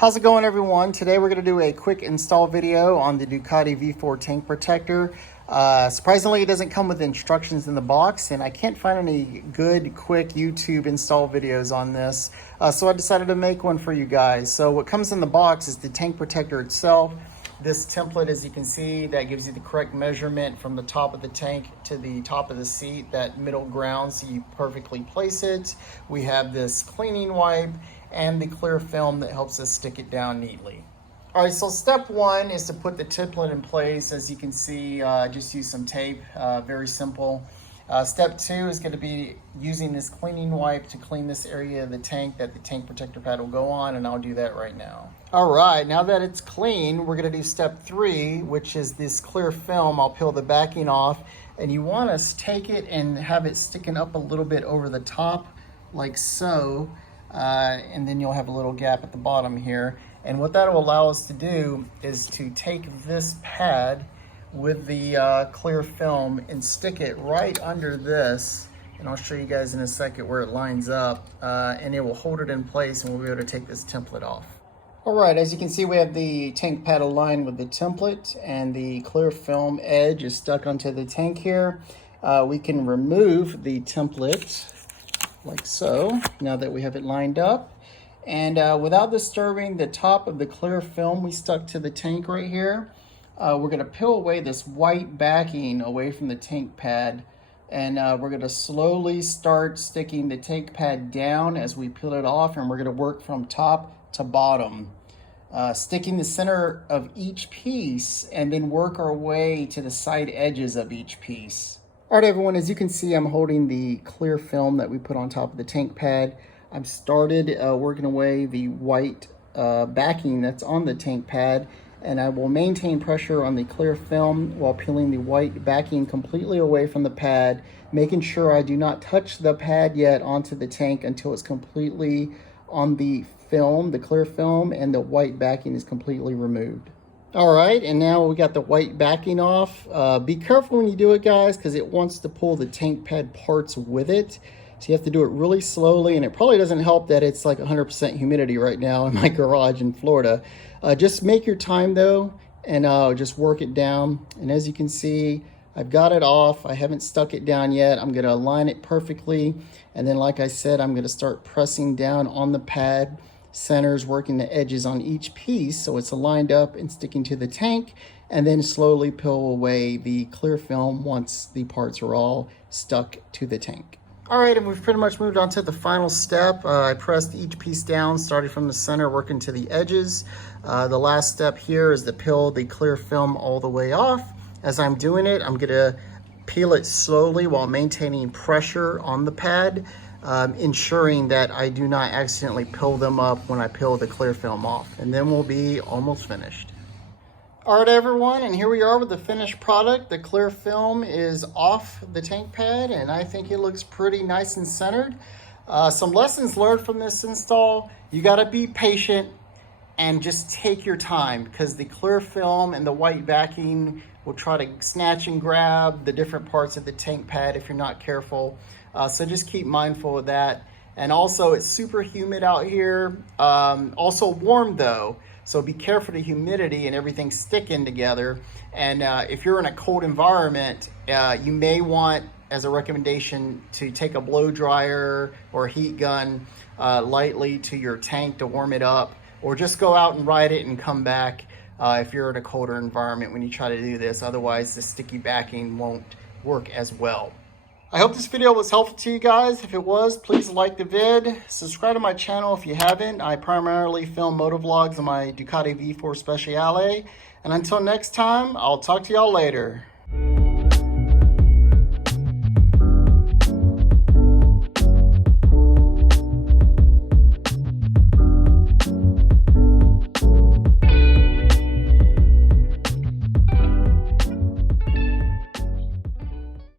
How's it going, everyone? Today we're going to do a quick install video on the Ducati V4 tank protector. Surprisingly, it doesn't come with instructions in the box, and I can't find any good, quick YouTube install videos on this. So I decided to make one for you guys. So what comes in the box is the tank protector itself. This template, as you can see, that gives you the correct measurement from the top of the tank to the top of the seat, that middle ground, so you perfectly place it. We have this cleaning wipe and the clear film that helps us stick it down neatly. All right, so step one is to put the template in place. As you can see, just use some tape, very simple. Step two is going to be using this cleaning wipe to clean this area of the tank that the tank protector pad will go on, and I'll do that right now. All right, now that it's clean, we're going to do step three, which is this clear film. I'll peel the backing off, and you want to take it and have it sticking up a little bit over the top, like so, and then you'll have a little gap at the bottom here. And what that will allow us to do is to take this pad with the clear film and stick it right under this, and I'll show you guys in a second where it lines up, and it will hold it in place, and we'll be able to take this template off. All right, as you can see, we have the tank pad aligned with the template, and the clear film edge is stuck onto the tank here. We can remove the template like so, now that we have it lined up. And without disturbing the top of the clear film we stuck to the tank right here, we're gonna peel away this white backing away from the tank pad, and we're gonna slowly start sticking the tank pad down as we peel it off, and we're gonna work from top to bottom, sticking the center of each piece and then work our way to the side edges of each piece. All right, everyone, as you can see, I'm holding the clear film that we put on top of the tank pad. I've started working away the white backing that's on the tank pad, and I will maintain pressure on the clear film while peeling the white backing completely away from the pad, making sure I do not touch the pad yet onto the tank until it's completely on the film, the clear film, and the white backing is completely removed. All right, and now we got the white backing off. Be careful when you do it, guys, because it wants to pull the tank pad parts with it. So you have to do it really slowly, and it probably doesn't help that it's like 100% humidity right now in my garage in Florida. Just make your time though, and just work it down. And as you can see, I've got it off. I haven't stuck it down yet. I'm gonna align it perfectly. And then, like I said, I'm gonna start pressing down on the pad centers, working the edges on each piece so it's aligned up and sticking to the tank, and then slowly peel away the clear film once the parts are all stuck to the tank. All right, and we've pretty much moved on to the final step. I pressed each piece down, starting from the center, working to the edges. The last step here is to peel the clear film all the way off. As I'm doing it, I'm gonna peel it slowly while maintaining pressure on the pad, ensuring that I do not accidentally peel them up when I peel the clear film off. And then we'll be almost finished. All right, everyone, and here we are with the finished product. The clear film is off the tank pad, and I think it looks pretty nice and centered. Some lessons learned from this install: you gotta be patient and just take your time, because the clear film and the white backing will try to snatch and grab the different parts of the tank pad if you're not careful. So just keep mindful of that. And also, it's super humid out here. Also warm though, so be careful of the humidity and everything sticking together. And if you're in a cold environment, you may want, as a recommendation, to take a blow dryer or a heat gun lightly to your tank to warm it up, or just go out and ride it and come back if you're in a colder environment when you try to do this. Otherwise, the sticky backing won't work as well. I hope this video was helpful to you guys. If it was, please like the vid. Subscribe to my channel if you haven't. I primarily film motovlogs on my Ducati V4 Speciale. And until next time, I'll talk to y'all later.